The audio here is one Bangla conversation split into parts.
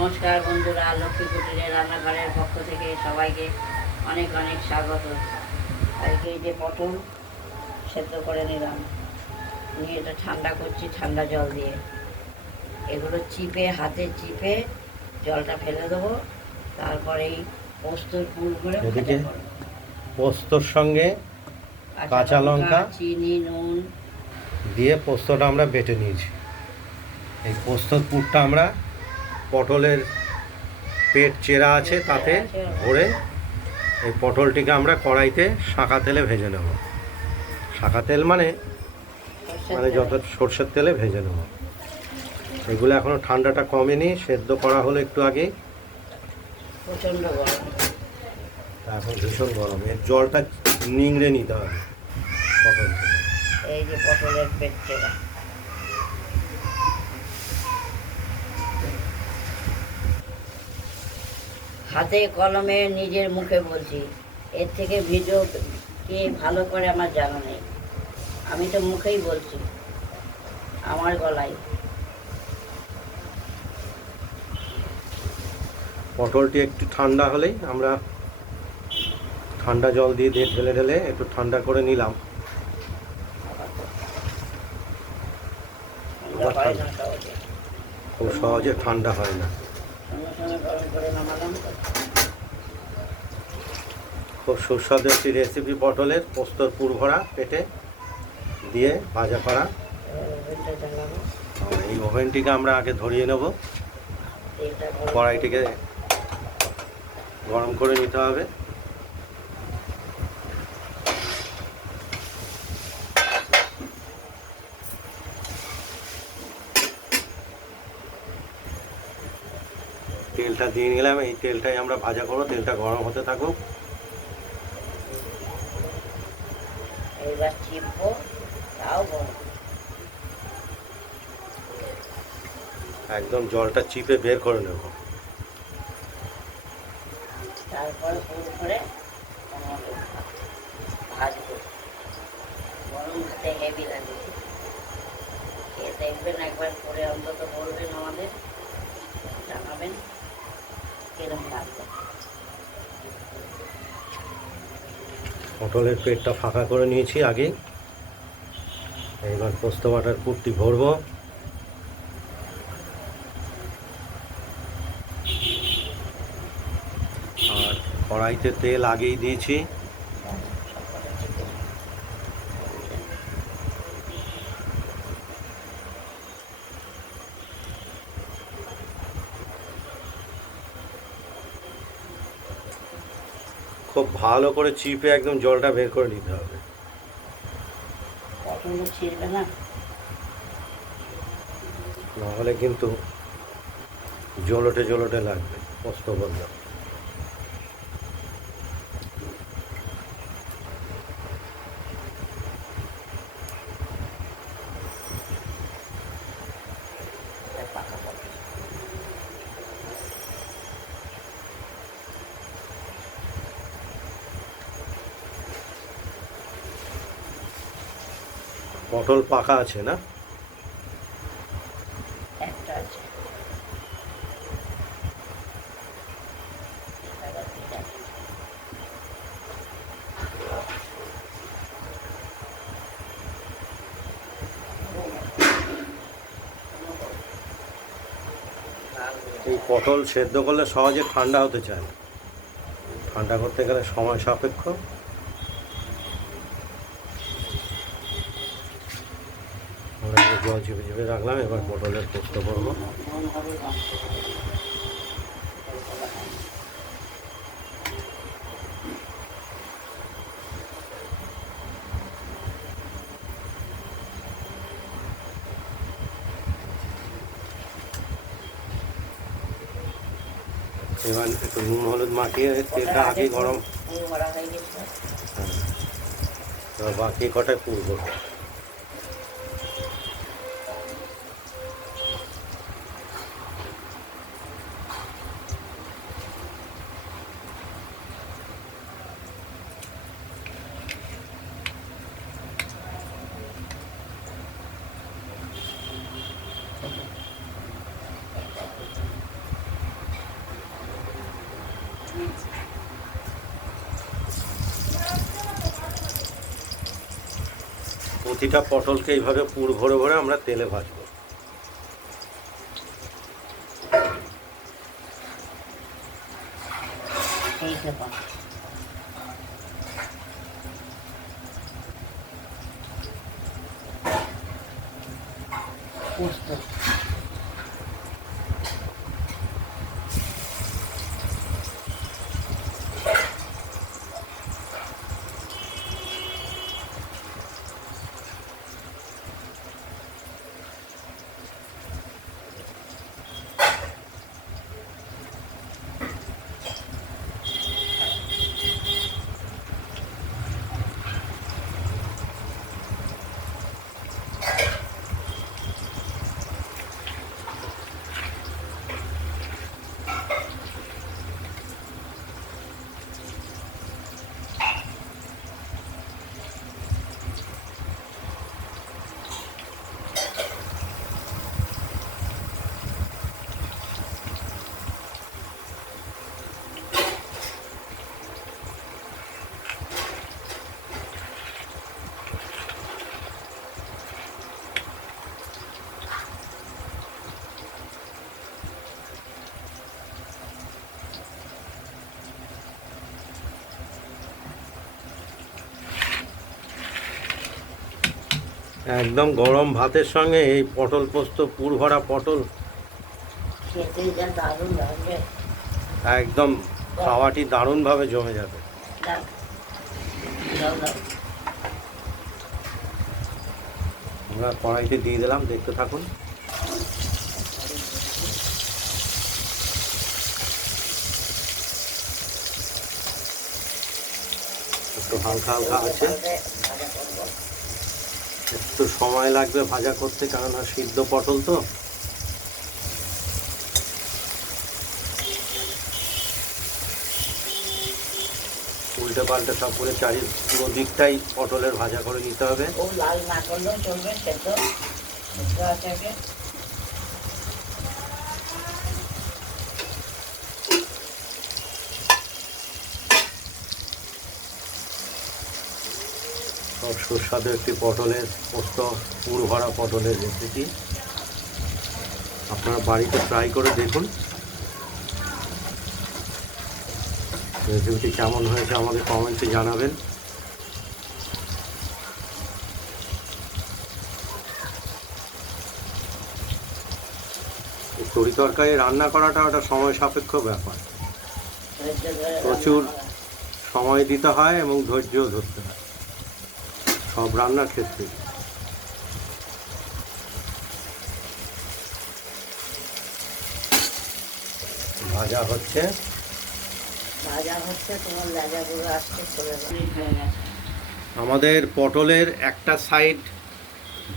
নমস্কার বন্ধুরা, লক্ষ্মী কুটিরের রান্নাঘরের পক্ষ থেকে সবাইকে অনেক অনেক স্বাগত। আজকে এই যে পটল সেদ্ধ করে নিলাম, নিয়ে এটা ঠান্ডা করছি ঠান্ডা জল দিয়ে। এগুলো চিপে হাতে চিপে জলটা ফেলে দেবো, তারপরে এই পোস্তর পুর করে এদিকে পোস্তর সঙ্গে কাঁচা লঙ্কা চিনি নুন দিয়ে পোস্তটা আমরা বেটে নিয়েছি। এই পোস্তর পুরটা আমরা পটলের পেট চেরা আছে তাতে ভরে এই পটলটিকে আমরা কড়াইতে শাঁখা তেলে ভেজে নেব। শাঁখা তেল মানে যত সর্ষের তেলে ভেজে নেব। এগুলো এখনও ঠান্ডাটা কমেনি, সেদ্ধ করা হলো একটু আগে, প্রচণ্ড গরম, এখন ভীষণ গরম। এর জলটা নিংড়ে নিতে হবে পটল থেকে। এই যে পটলের পেট চেরা, হাতে কলমে নিজের মুখে বলছি। এর থেকে ভিডিও কে ভালো করে আমার জানা নেই, আমি তো মুখেই বলছি আমার গলায়। পটলটি একটু ঠান্ডা হলেই আমরা ঠান্ডা জল দিয়ে ঢেলে ঢেলে একটু ঠান্ডা করে নিলাম। খুব সহজে ঠান্ডা হয় না, খুব সুস্বাদু একটি রেসিপি পটলের পোস্তর পুর ভরা পেটে দিয়ে ভাজা করা। এই ওভেনটিকে আমরা আগে ধরিয়ে নেব, কড়াইটিকে গরম করে নিতে হবে। তেলটা দিয়ে নিলাম, এই তেলটাই আমরা ভাজা করবো। তেলটা গরম হতে থাকুক। এবার চিপবো, তাও গরম। একদম জলটা চিপে বের করে নেব। তারপরে পুরো করে ভাজবো। গরম ভাতে হেভি লাগে, খেয়ে দেখবেন একবার করে, অন্তত বলবেন, আমাদের জানাবেন কিরম লাগবে। পটলের পেটটা ফাঁকা করে নিয়েছি আগে। এইবার পোস্ত বাটার পুরটি ভরবো। আর কড়াইতে তেল আগেই দিয়েছি। খুব ভালো করে চিপে একদম জলটা বের করে নিতে হবে। ছিড়বে না, নাহলে কিন্তু জলোটে জলোটে লাগবে পোস্ত বললে। পটল পাকা আছে না? একটা আছে। এই পটল সেদ্ধ করলে সহজে ঠান্ডা হতে চায় না, ঠান্ডা করতে গেলে সময় সাপেক্ষ। জল চিপে চিপে রাখলাম, এবার পটলের পোস্ত করবো। এবার একটু নুন হলুদ মাখিয়ে তেলটা আগে গরম। এবার বাকি কটায় পুর করবো। প্রতিটা পটলকে এইভাবে পুর ভরে ভরে আমরা তেলে ভাজবো। এই দেখো পোস্ত একদম গরম ভাতের সঙ্গে এই পটল পোস্ত পুর ভরা পটল খেতে যা দারুণ লাগবে। একদম খাওয়াটি দারুণভাবে জমে যাবে। দাও দাও দাও আমরা কড়াইতে দিয়ে দিলাম, দেখতে থাকুন। একটু হালকা হালকা আছে, ভাজা করবো। একটু সময় লাগবে ভাজা করতে, কেননা সিদ্ধ পটল তো। উল্টে পাল্টে সব করে পুরো দিকটাই পটলের ভাজা করে নিতে হবে। ও লাল না করলেও চলবে, সেদ্ধ সেদ্ধ আছে আগে। সব সুস্বাদু একটি পটলের পোস্ত পুর ভরা পটলের রেসিপি আপনারা বাড়িতে ট্রাই করে দেখুন। রেসিপিটি কেমন হয়েছে আমাদের কমেন্টে জানাবেন। তরি তরকারি রান্না করাটা ওটা সময় সাপেক্ষ ব্যাপার, প্রচুর সময় দিতে হয় এবং ধৈর্যও ধরতে হয় সব রান্নার ক্ষেত্রে। ভাজা হচ্ছে তোমার লাজাগুলো আসছে, চলে হয়ে গেছে। আমাদের পটলের একটা সাইড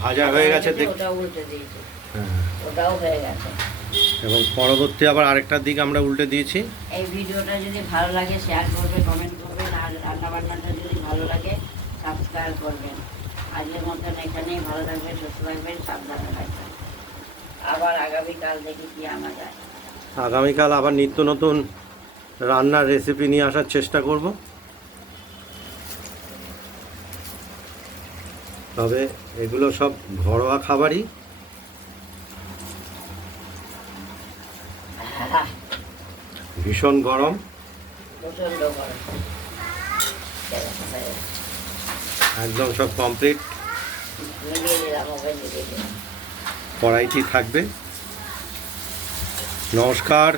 ভাজা হয়ে গেছে, ওটাও উল্টে দিয়েছি, হ্যাঁ, ওটাও হয়ে গেছে। এবং পরবর্তী আবার আরেকটা দিক আমরা উল্টে দিয়েছি। এই ভিডিওটা যদি ভালো লাগে শেয়ার করবে, কমেন্ট করবেন, আর রান্নাবান্নাটা যদি ভালো লাগে সাবস্ক্রাইব করবেন। আজকের মতন এখানেই, ভালো থাকবেন, সুস্থ থাকবেন, সাবধানে থাকবেন। আবার আগামীকাল দেখি কি আনা যায়। আগামীকাল আবার নিত্য নতুন রান্নার রেসিপি নিয়ে আসার চেষ্টা করব। তবে এগুলো সব ঘরোয়া খাবারই। ভীষণ গরম, প্রচণ্ড গরম, একদম সব কমপ্লিট। মিলিয়ে দিলাম, ওভেন মিলিয়ে দিলাম। কড়াইটি থাকবে। নমস্কার।